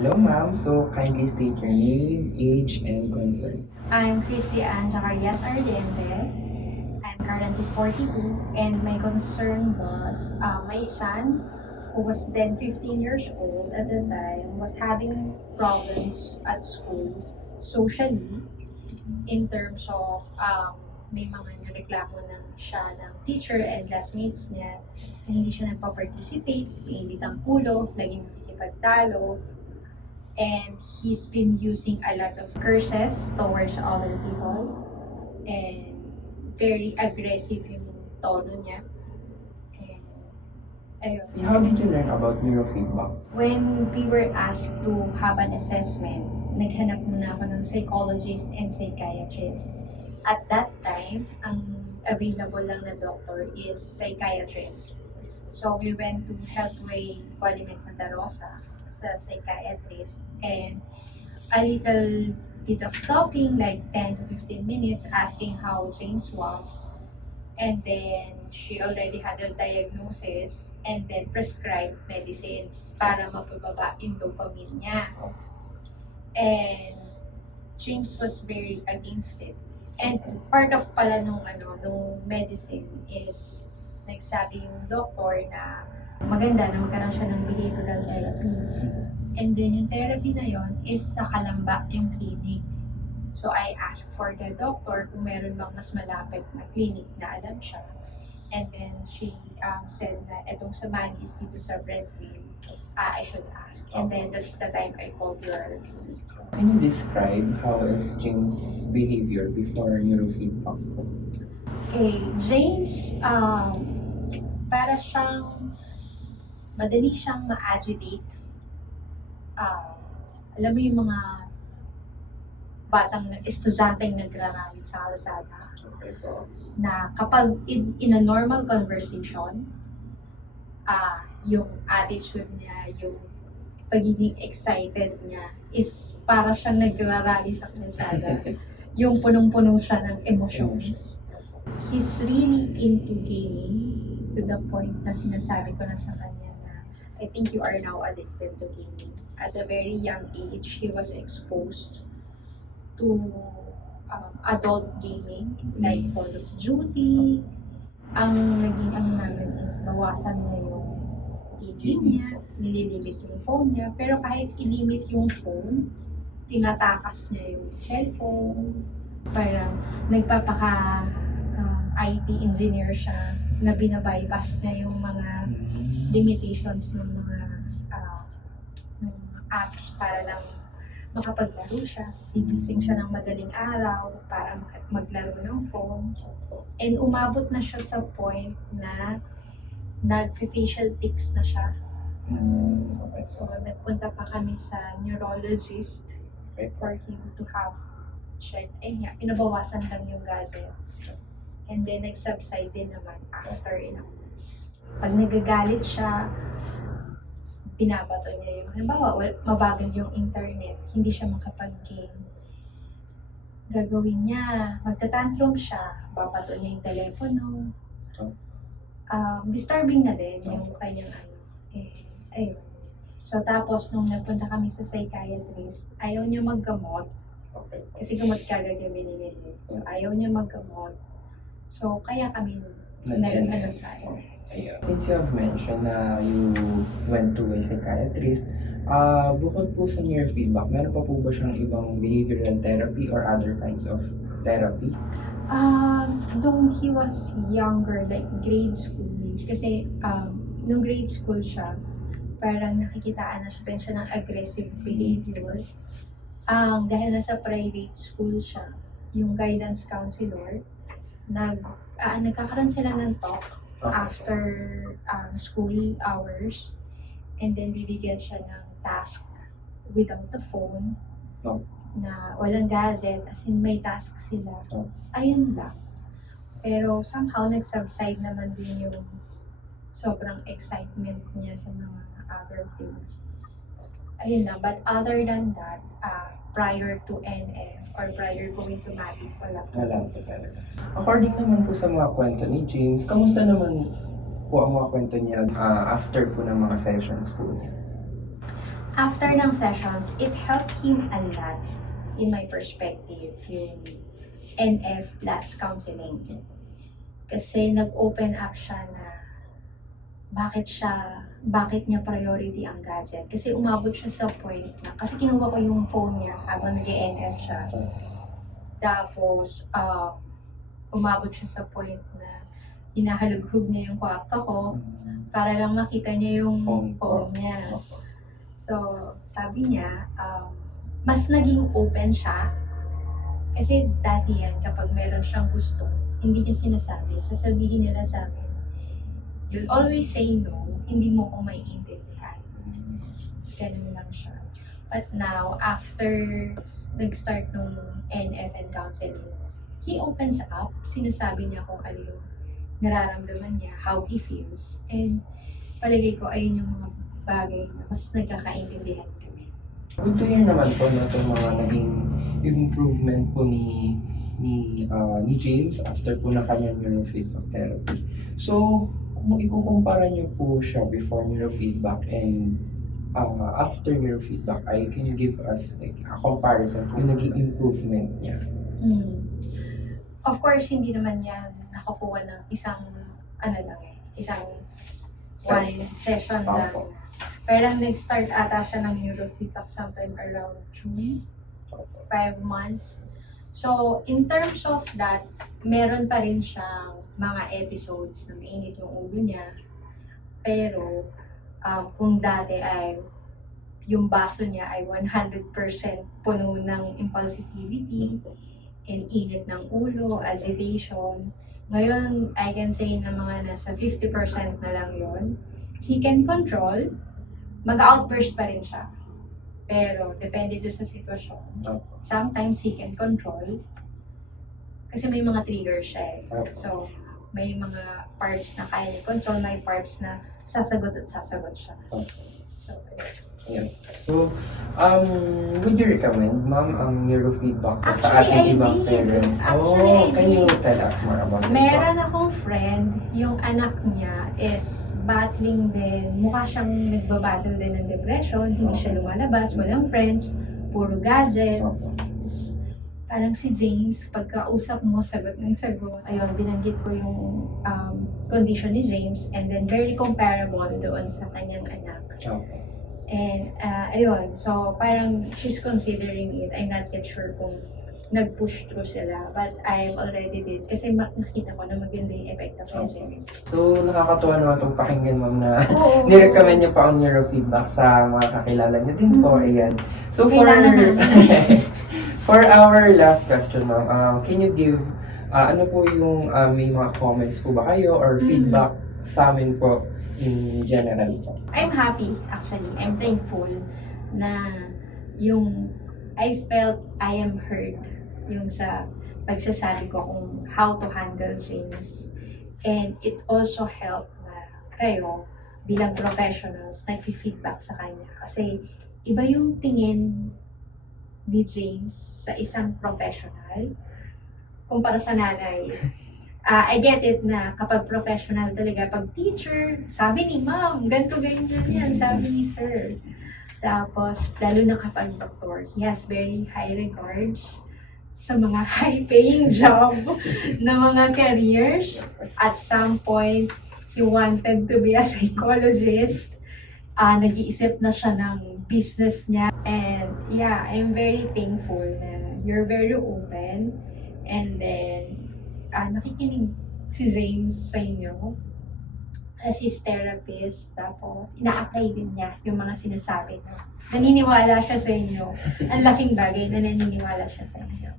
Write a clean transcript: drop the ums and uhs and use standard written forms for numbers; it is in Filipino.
Hello, ma'am. So, kindly state your name, age, and concern. I'm Christy Ann Zacarias Ardiente. I'm currently 42, and my concern was my son, who was then 15 years old at the time, was having problems at school socially in terms of may mga nireklamo na siya ng teacher and classmates niya na hindi siya nagpa-participate, mainit ang ulo, laging nakikipagtalo, and he's been using a lot of curses towards other people and very aggressive yung tono niya. And ayun. How did you learn about neurofeedback? When we were asked to have an assessment, naghanap muna ako ng psychologist and psychiatrist. At that time, ang available lang na doctor is psychiatrist. So we went to Healthway Qualimed Santa Rosa sa psychiatrist, and a little bit of talking, like 10 to 15 minutes, asking how James was. And then she already had a diagnosis and then prescribed medicines para mapababa yung dopamine niya. And James was very against it. And part of pala nung medicine is nagsabi yung doctor na maganda na magkaroon siya ng behavioral therapy. And then yung therapy na yon is sa Kalamba yung clinic. So I asked for the doctor kung meron bang mas malapit na clinic na alam siya. And then she said na etong sa Maggie's dito sa Brentville, I should ask. And then that's the time I called your clinic. Can you describe how is James' behavior before neurofeedback po? Okay, James, para siyang madali siyang ma-agitate. Alam mo yung mga batang estudyanteng nagrarally sa kalsada Okay po. na kapag in a normal conversation, yung attitude niya, yung pagiging excited niya is para siyang nagrarally sa kalsada. Yung punong-puno siya ng emotions. He's really into gaming to the point na sinasabi ko na sa kanya na I think you are now addicted to gaming. At a very young age, he was exposed to adult gaming like Call of Duty. Ang naging namin is bawasan na yung game niya, nililimit yung phone niya, pero kahit ilimit yung phone, tinatakas niya yung cellphone. Parang nagpapaka IT engineer siya na binabypass na yung mga limitations ng mga apps para lang makapaglaro siya. Gigising siya ng madaling araw para maglaro ng phone. And umabot na siya sa point na nag-facial tics na siya. Okay. So nagpunta pa kami sa neurologist for him to have checked. Eh, pinabawasan lang yung gadget. And then nag-subside din naman after ilang months. Pag nagagalit siya, binabato niya yung, halimbawa, mabagal yung internet, hindi siya makapag-game. Gagawin niya, magta-tantrum siya, babato niya yung telepono. Disturbing na din yung kanyang ayun. So tapos, nung nagpunta kami sa psychiatrist, ayaw niya maggamot. Okay. Kasi gamot kagad yung binili niya. So ayaw niya maggamot. So kaya kami nag-ano sa Since you have mentioned na you went to a psychiatrist, bukod po sa neurofeedback, meron pa po ba siyang ibang behavioral therapy or other kinds of therapy? Nung he was younger, like grade school, kasi nung grade school siya, parang nakikitaan na siya rin siya ng aggressive behavior. Dahil nasa private school siya, yung guidance counselor, nagkakaroon sila ng talk after school hours, and then bibigyan siya ng task without the phone, na walang gadget, as in may task sila. Ayun lang. Pero somehow nag-subside naman din yung sobrang excitement niya sa mga other things. Ayun lang. But other than that, prior to NF or prior going to Maggie's, wala po. Wala po talaga. According naman po sa mga kwento ni James, kamusta naman po ang mga kwento niya after po ng mga sessions po niya? After ng sessions, it helped him a lot in my perspective, yung NF plus counseling. Kasi nag-open up siya na bakit niya priority ang gadget. Kasi umabot siya sa point na, kasi kinuha ko yung phone niya habang nag-NF siya. Tapos, umabot siya sa point na hinahalughog niya yung kwarto ko para lang makita niya yung phone niya. So, sabi niya, mas naging open siya. Kasi dati yan, kapag meron siyang gusto, hindi niya sinasabi. Sasabihin nila sa akin, you'll always say no, hindi mo ko maiintindihan. Ganun lang siya. But now, after nag-start nung NF and counseling, he opens up, sinasabi niya kung ano yung nararamdaman niya, how he feels, and palagay ko ayun yung mga bagay na mas nagkakaintindihan kami. Good to hear naman po na itong mga naging improvement po ni James after po na kanyang neurofeedback therapy. So, kung ikukumpara niyo po siya before neurofeedback and after neurofeedback, can you give us like a comparison kung naging improvement niya? Of course, hindi naman yan nakukuha ng isang one session lang. Opo. Parang nag-start ata siya ng neurofeedback sometime around June, 5 months. So, in terms of that, meron pa rin siyang mga episodes na mainit yung ulo niya. Pero, kung dati ay yung baso niya ay 100% puno ng impulsivity and init ng ulo, agitation. Ngayon, I can say na mga nasa 50% na lang yon. He can control, mag-outburst pa rin siya. Pero, depende doon sa sitwasyon. Sometimes he can control, kasi may mga triggers siya eh. So, may mga parts na kaya niya control, may parts na sasagot siya. So, Yeah. So, would you recommend, ma'am, ang neurofeedback sa Actually, ating I ibang did. parents? Actually, I Can you did. tell us more about it? meron akong friend, yung anak niya is battling din, mukha siyang nagbabattle din ng depression, hindi siya lumalabas, walang friends, puro gadget. Parang si James, pagkausap mo, sagot ng sagot. Ayun, binanggit ko yung condition ni James, and then very comparable doon sa kanyang anak. Okay. And ayun, so parang she's considering it. I'm not yet sure kung nag-push through sila, but I already did. Kasi nakita ko na maganda yung effect of series. So, nakakatuwa naman itong pakinggan, ma'am, na Oo. nirecommend niyo pa ang neurofeedback sa mga kakilala niyo din po. Ayan. So, Kailangan namin. for our last question, ma'am, can you give, ano po yung may mga comments po ba kayo or feedback sa amin po in general po? I'm happy, actually. I'm thankful na yung I felt I am heard yung sa pagsasabi ko kung how to handle things. And it also helped na kayo bilang professionals nag-feedback sa kanya. Kasi iba yung tingin ni James sa isang professional kumpara sa nanay. I get it na kapag professional talaga, pag teacher, sabi ni ma'am, ganito ganyan yan, sabi ni sir. Tapos, lalo na kapag doctor, he has very high regards sa mga high-paying job na mga careers. At some point, he wanted to be a psychologist. Nag-iisip na siya ng business niya. And yeah, I'm very thankful na you're very open. And then, nakikinig si James sa inyo as his therapist, tapos ina-apply din niya yung mga sinasabi niyo. Naniniwala siya sa inyo. Ang laking bagay na naniniwala siya sa inyo.